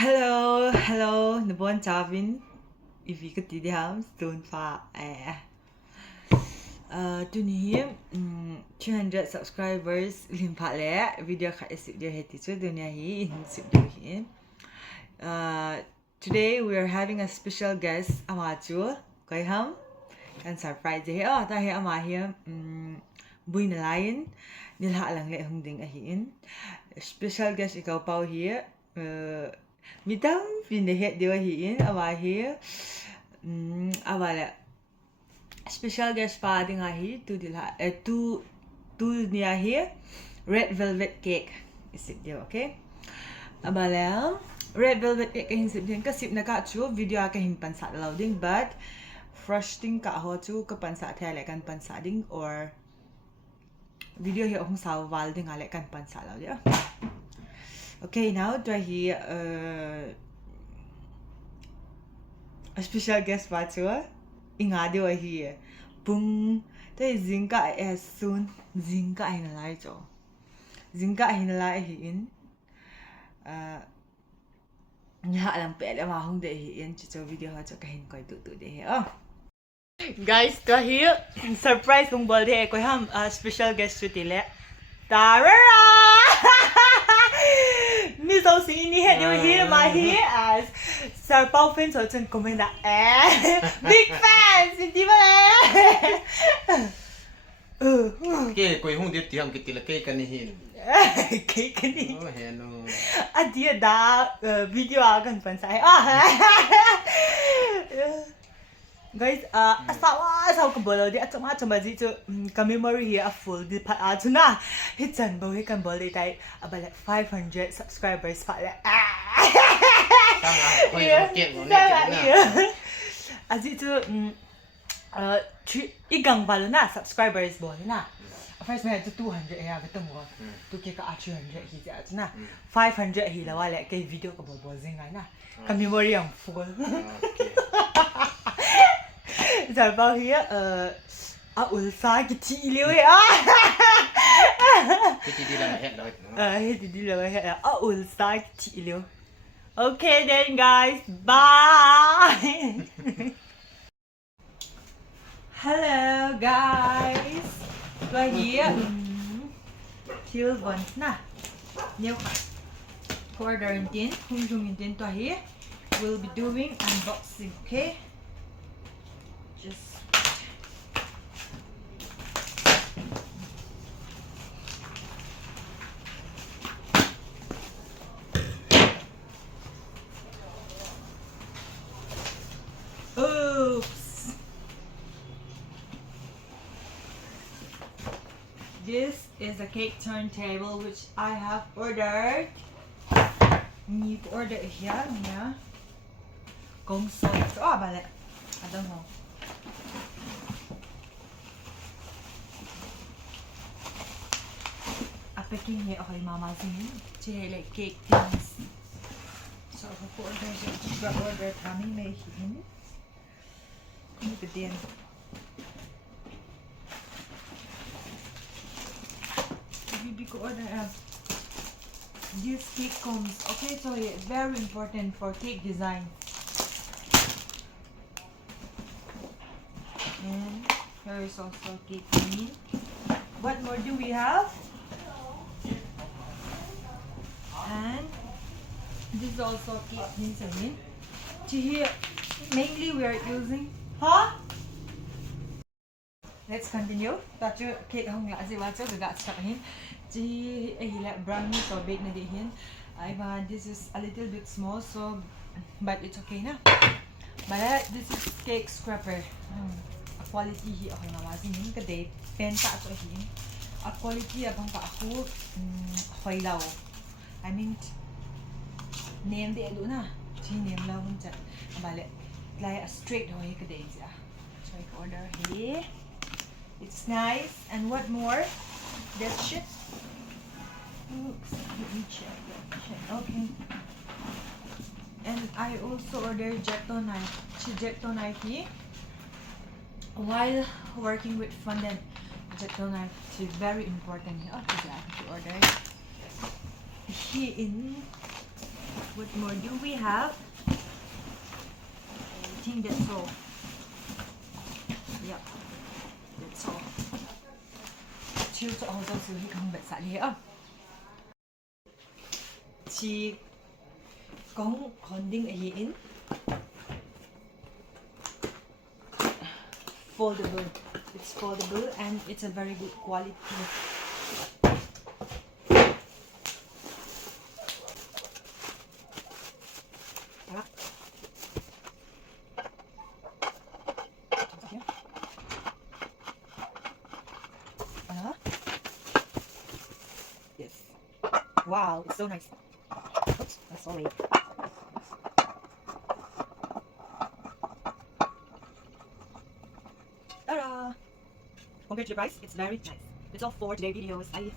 Hello, Nabuan Chavin. If you could do the house, don't fa. Tuni 200 subscribers limpa le video ka isip dia heti so dunia hi isip dia. Today we are having a special guest amachu kay ham kan surprise he tahi amahi bui na lain nilha lang le humding ahin special guest ikaw pau here mitang pinahet dia hin amahi awala special guest pa ding ahi tu dilha tu niya here red velvet cake isip dia okay abala red velvet cake kahin sip din kasip na ka chu video kahin pansa law ding but fresh ding ka ho chu ka pansa thale kan pansa ding or video hi ong sa wal ding ale kan pansa law dia okay now do hi a special guest pa chu inga dia hi pung te zinga as soon zinga ai na lai cho zinga ai na lai hi in nya alam pe la ma hong de hi in cho video ha cho kahin koi tu de he guys to hi surprise kung bol de ko ham special guest chu tile Tara mi so si ni he you here my here as Sir Pao Fin so chen comment da big fans di ba Kê quay hung điệp tiếng cái là kê cái này hin. Kê cái này. Oh hello. Dia da video akan pansai. Guys, asawa ka bolo di atama ji chu ka memory here a full di pa atuna hitsan bo he kan bolo tai about 500 subscribers pa la. Tama, hoy kê mo na. Aji chu igang balo na subscribers bo na. First may to 200 ya betul mo. Tu ke ka 300 hi ja na. 500 hi la wala kay video ka bo zingai na. Ka memory ang full. Okay. Giờ bao hía ulsa cái chị liu ấy Cái chị đi là hết rồi. hết đi là hết ulsa cái chị liu. Okay then guys, bye. Hello guys. Và hía chill vần na. Nhiều order tin, không dùng tin to hía. We'll be doing unboxing, okay? Just oops. This is a cake turntable which I have ordered. Need to order here, yeah. Kung so, bale. I don't know. Packing here okay mama singin like cake things so ako order siya order kami may hin ito din bibi ko order this cake comes okay so it's very important for cake design and here is also cake tin. What more do we have? And this is also cake things again. Here, mainly we are using. Let's continue. That's your cake hong la si wacho gaga sa kahin. Ji hila brownie so bake na dihin. This is a little bit small so but it's okay na. But this is cake scraper. A quality hi okay na wasin hin kaday penta to hin. A quality abang pa ako hoy law. I mean, name the eduna. She name la unja. Abale, like a straight hoy kaday siya. So I order here. It's nice. And what more? That shit. Oops. Let me check. Okay. And I also ordered Jetto knife. Jetto knife here. While working with fondant, Jetto knife is very important. Okay, I have to order it. Here in What more do we have? I think that's all. Yep, that's all. Chill to all those who không bệnh sạn here. Chị có còn đinh ở in foldable. It's foldable and it's a very good quality. Yes. Wow, it's so nice. Oops, I'm sorry. Ta-da! Compared to the price, it's very nice. That's all for today's videos. Bye.